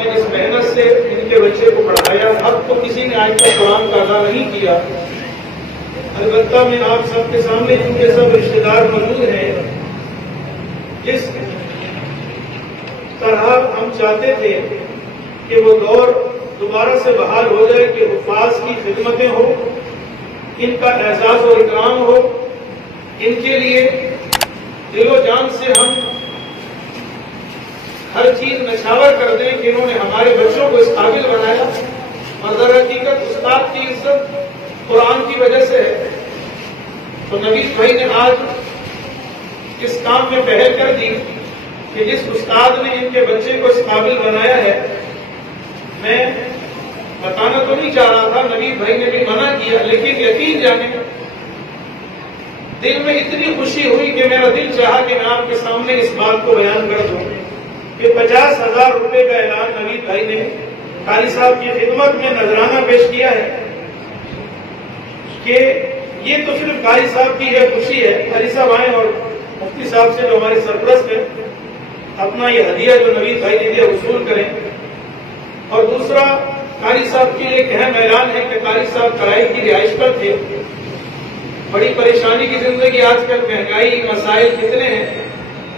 نے جس محنت سے ان کے بچے کو پڑھایا، اب تو کسی نے آج تک قرآن کا ادا نہیں کیا۔ البتہ میں آپ سب کے سامنے ان کے سب رشتے دار موجود ہیں، جس طرح ہم چاہتے تھے کہ وہ دور دوبارہ سے بحال ہو جائے کہ حفاظ کی خدمتیں ہوں، ان کا اعزاز و اکرام ہو، ان کے لیے دل و جان سے ہم ہر چیز نچھاور کر دیں کہ انہوں نے ہمارے بچوں کو اس قابل بنایا، اور در حقیقت استاد کی عزت قرآن کی وجہ سے ہے۔ تو نوید بھائی نے آج اس کام میں پہل کر دی کہ جس استاد نے ان کے بچے کو اس قابل بنایا ہے، میں بتانا تو نہیں چاہ رہا تھا، نوید بھائی نے بھی منع کیا، لیکن یقین جانے دل میں اتنی خوشی ہوئی کہ میرا دل چاہا کہ میں آپ کے سامنے اس بات کو بیان کر دوں کہ 50,000 روپے کا اعلان نوید بھائی نے قاری صاحب کی خدمت میں نذرانہ پیش کیا ہے کہ یہ تو صرف قاری صاحب کی ہے خوشی ہے، قاری صاحب آئیں اور مفتی صاحب سے جو ہمارے سرپرست ہیں اپنا یہ ہدیہ جو نوید بھائی نے دیا وصول کریں۔ اور دوسرا قاری صاحب کے لیے ایک اہم اعلان ہے کہ قاری صاحب کرائی کی رہائش پر تھے، بڑی پریشانی کی زندگی، آج کل مہنگائی مسائل کتنے ہیں،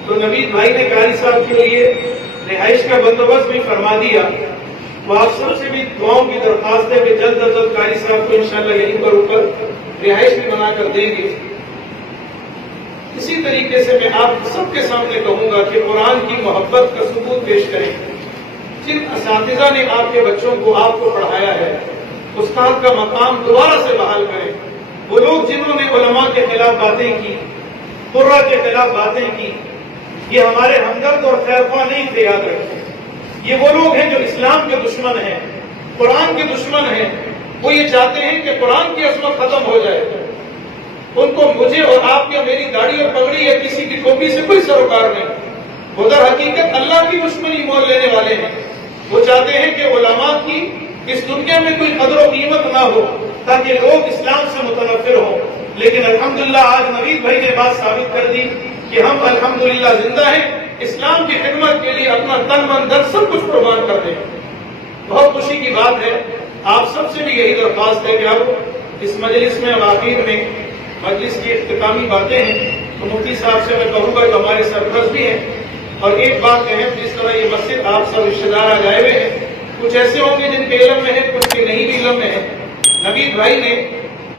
تو نوید بھائی نے قاری صاحب کے لیے رہائش کا بندوبست بھی فرما دیا۔ وہ آپ سب سے بھی دعاؤں کی درخواست ہے کہ جلد از جلد قاری صاحب کو انشاءاللہ یہیں پر اوپر رہائش بھی بنا کر دیں گے۔ اسی طریقے سے میں آپ سب کے سامنے کہوں گا کہ قرآن کی محبت کا ثبوت پیش کریں۔ جن اساتذہ نے آپ کے بچوں کو آپ کو پڑھایا ہے، استاد کا مقام دوبارہ سے بحال کریں۔ وہ لوگ جنہوں نے علماء کے خلاف باتیں کی، قرہ کے خلاف باتیں کی، یہ ہمارے ہمدرد اور خیرخواہ نہیں تھے، یاد رکھیں۔ یہ وہ لوگ ہیں جو اسلام کے دشمن ہیں، قرآن کے دشمن ہیں۔ وہ یہ چاہتے ہیں کہ قرآن کی عظمت ختم ہو جائے۔ ان کو مجھے اور آپ یا میری داڑھی اور پگڑی یا کسی کی ٹوپی سے کوئی سروکار نہیں۔ وہ در حقیقت اللہ کی دشمنی مول لینے والے ہیں۔ وہ چاہتے ہیں کہ علماء کی اس دنیا میں کوئی قدر و قیمت نہ ہو تاکہ لوگ اسلام سے متنفر ہوں۔ لیکن الحمدللہ آج نوید بھائی نے بات ثابت کر دی کہ ہم الحمدللہ زندہ ہیں، اسلام کی خدمت کے لیے اپنا تن من دھن سب کچھ قربان کر دیں۔ بہت خوشی کی بات ہے، آپ سب سے بھی یہی درخواست ہے کہ اب اس مجلس میں اب آخر میں مجلس کی اختتامی باتیں ہیں، تو مفتی صاحب سے میں کہوں گا کہ ہمارے سرپرست بھی ہیں، اور ایک بات کہیں، جس طرح یہ مسجد آپ سب رشتے دار آ جائے ہوئے ہیں، کچھ ایسے ہوں گے جن کے علم میں ہے، کچھ کے نہیں بھی علم میں ہے۔ نوید بھائی نے